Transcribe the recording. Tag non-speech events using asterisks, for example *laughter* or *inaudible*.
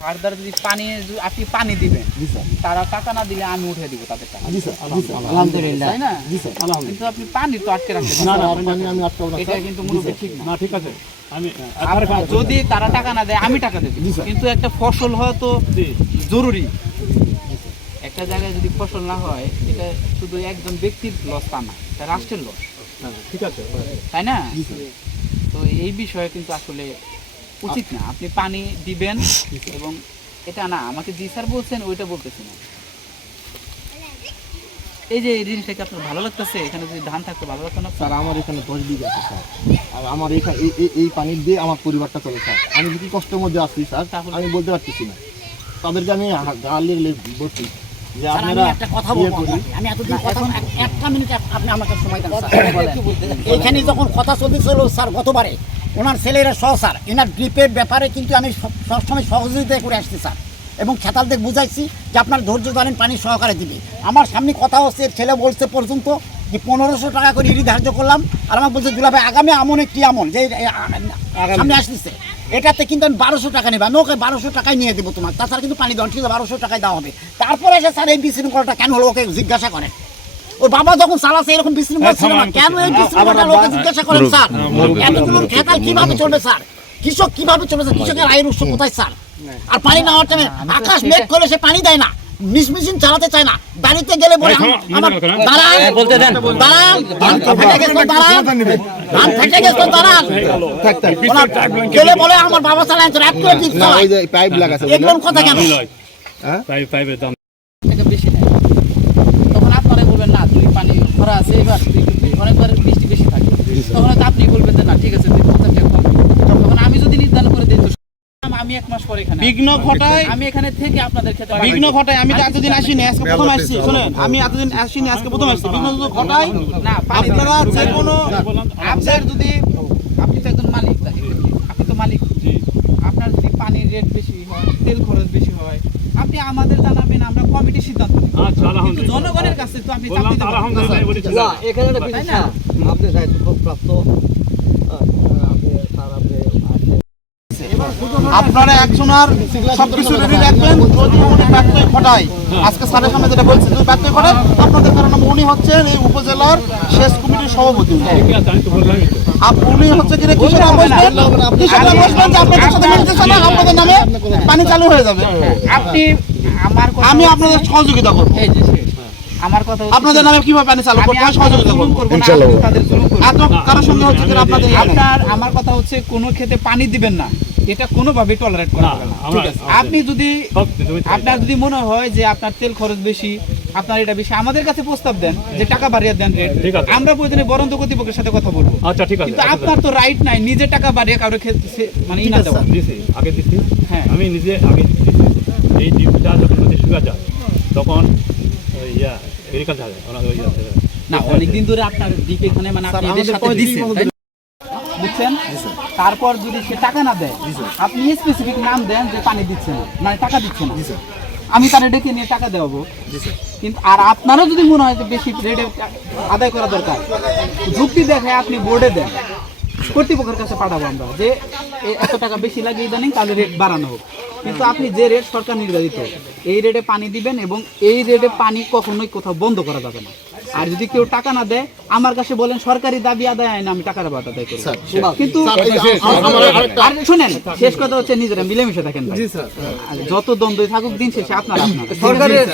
Further যদি পানি আপনি পানি দিবেন তারা টাকা না দিলে আমি উঠে দিব তাদের টাকা। জি স্যার জি স্যার। আলহামদুলিল্লাহ। তাই না কিন্তু আপনি পানি তো আটকে রাখতে না পানি আমি আটকাবো না। এটা কিন্তু মূলত ঠিক না। ঠিক আছে। যদি তারা টাকা না দেয় আমি টাকা দেব। কিন্তু একটা ফসল হয় তো জরুরি। একটা জায়গায় যদি ফসল না হয় এটা শুধু একজন ব্যক্তির লস তা না এটা রাষ্ট্রের লস হ্যাঁ, ঠিক আছে। তাই না? তো এই বিষয়ে কিন্তু আসলে উচিত না। আপনি পানি দিবেন *laughs* এবং এটা না আমাকে জি স্যার বলছেন ওইটা বলতেছি না। এই যে এই জিনিসটাকে আপনার ভালো লাগতেছে? এখানে যদি ধান থাকতো ভালো লাগতো না স্যার আমার এখানে দশ বিঘা আছে স্যার। আর আমার এখানে এই- এই- এই পানি দিয়ে আমার পরিবারটা চলে স্যার। আমি যদি কষ্টের মধ্যে আছি স্যার তাহলে- আমি বলতে পারতেছি না। তাদেরকে আমি গালি বলছি যে আমি আপনারা একটা কথা ইয়ে বলব আমি এতদিন কথা এক- একটা মিনিট আপনি আমাকে সময় দেন স্যার। বলেন। এইখানে যখন কথা চলতে চলতেছিল স্যার গতবারে ওনার ছেলেরা সহ স্যার। এনার ড্রিপের ব্যাপারে কিন্তু আমি সবসময় সহযোগিতা করে আসছি স্যার। এবং খেতালদের বুঝাইছি যে আপনার ধৈর্য ধরেন পানি সহকারে দিবে। আমার সামনে কথা হচ্ছে ছেলে বলছে পর্যন্ত যে পনেরোশো টাকা করে ইডি ধার্য করলাম আর আমার বলছে দুলা ভাই আগামী আমনে কি আমন যে সামনে আসতেছে। এটাতে কিন্তু আমি বারোশো টাকা নেব। আমি ওকে বারোশো টাকায় নিয়ে দেবো তোমার তাছাড়া কিন্তু পানি দেওয়া ঠিক আছে বারোশো টাকায় দেওয়া হবে। তারপরে এসে স্যার এই বিশৃঙ্খলাটা কেন হলো ওকে জিজ্ঞাসা করেন। ওর বাবা যখন চালাচ্ছে এরকম বিশৃঙ্খলা ছিল না। কেন এই বিশৃঙ্খলাটা লোকে জিজ্ঞাসা করেন স্যার এতগুলো খেতাল কীভাবে চলবে স্যার? কৃষক কীভাবে চলবে স্যার? কৃষকের আয়ের উৎস কোথায় স্যার? আর পানি নেওয়ার টাইমে আকাশ মেঘ করে সে পানি দেয় না মিশমিশিন চালাতে চায় না। বাড়িতে গেলে বলে আমার না। দাঁড়ান বলতে দেন। দাঁড়ান ধান ফেটে গেছে দাঁড়ান। ধান ফেটে গেছে দাঁড়ান। গেলে বলে আমার বাবা চালায় র্যাপ করে দিচ্ছে না এগুলোর কথা কেন? হ্যাঁ? পাইপের দাম টাকা বেশি নেয় তখন আপনারা বলবেন না তুই পানি খরা আছে এবার তুই একটু বেশি- অনেকবার বৃষ্টি বেশি থাকে তখন হয়তো আপনি বলবেন যে না ঠিক আছে তুই পঞ্চাশ টাকা কম তখন আমি যদি নির্ধারণ করে দিই তো আমি এক মাস পরে এখানে বিঘ্ন ঘটায় আমি এখানে থেকে আপনাদের ক্ষেত্রে বিঘ্ন ঘটায়। আমি তো এতদিন আসিনি আজকে প্রথম আসছি। শোনেন আমি এতদিন আসিনি আজকে প্রথম আসছি। বিঘ্ন যদি ঘটায় না আপনারা যে কোনো আপনার যদি আপনি তো একজন মালিক আপনি তো মালিক। আপনার যদি পানির রেট বেশি হয় তেল খরচ বেশি হয় আপনি আমাদের জানাবেন আমরা কমিটি সিদ্ধান্ত নেব। আচ্ছা আলহামদুলিল্লাহ। জনগণের কাছে তো আপনি চাপ দিতে পারবেন না। এখানে একটা বিষয় আপনি দায়িত্বপ্রাপ্ত আপনি স্যার আপনি। আপনারা একজনের সবকিছু রেডি রাখবেন। যদি উনি ব্যত্যয় ঘটায়। আজকে স্যারের সামনে যেটা বলছে যদি ব্যত্যয় ঘটায় আপনাদের কারণ উনি হচ্ছেন এই উপজেলার শেষ কমিটির সভাপতি। উনি হচ্ছে কি কৃষকরা বসবেন কৃষকরা বসবেন যে আপনাদের সাথে মিলতেছে না আপনাদের নামে পানি চালু হয়ে যাবে। আপনি আমার আমি আপনাদের সহযোগিতা করব। আমার কথা আপনাদের নামে কীভাবে পানি চালু আপনাদের সহযোগিতা করব। তাদের জুলুম করবেন। এত কারোর সঙ্গে হচ্ছে আপনাদের আপনার আমার কথা হচ্ছে কোনো ক্ষেত্রে পানি দিবেন না। এটা কোনোভাবে টলারেট করা যাবে না। আপনি যদি আপনার যদি মনে হয় যে আপনার তেল খরচ বেশি আপনার এটা বেশি আমাদের কাছে প্রস্তাব দেন যে টাকা বাড়িয়ে দেন রেট ঠিক আছে। আমরা প্রয়োজনে বরন্ত কর্তৃপক্ষের সাথে কথা বলব। আচ্ছা ঠিক আছে। কিন্তু আপনার তো রাইট নাই নিজে টাকা বাড়িয়ে কারোর ক্ষেত্রে মানে ই না দেওয়া। দিছি আগে দিছি। হ্যাঁ। আমি নিজে আগে দিছি। এই ডিপটা যখন শুকা যায় তখন ইয়া এগ্রিকালচার ইয়া না অনেকদিন ধরে আপনার দিক এখানে মানে আপনি এদের সাথে পঁয়ত্রিশ দিচ্ছেন তারপর যদি সে টাকা না দেয় আপনি স্পেসিফিক নাম দেন যে পানি দিচ্ছে না মানে টাকা দিচ্ছে না। আমি তার ডেকে নিয়ে টাকা দেওয়াবো। কিন্তু আর আপনারও যদি মনে হয় যে বেশি রেটে আদায় করা দরকার যুক্তি দেখে আপনি বোর্ডে দেন। কর্তৃপক্ষের কাছে পাঠাবো আমরা যে এত টাকা বেশি লাগে ইদানিং তাহলে রেট বাড়ানো হোক। কিন্তু আপনি যে রেট সরকার নির্ধারিত এই রেটে পানি দিবেন এবং এই রেটে পানি কখনোই কোথাও বন্ধ করা যাবে না। আর যদি কেউ টাকা না দেয় আমার কাছে বলেন সরকারি দাবি আদায় আইন আমি টাকার বাদ আদায় করি। কিন্তু আর শুনেন শেষ কথা হচ্ছে নিজেরা মিলেমিশে থাকেন যত দ্বন্দ্ব থাকুক দিন শেষে আপনার আপনার। সরকারের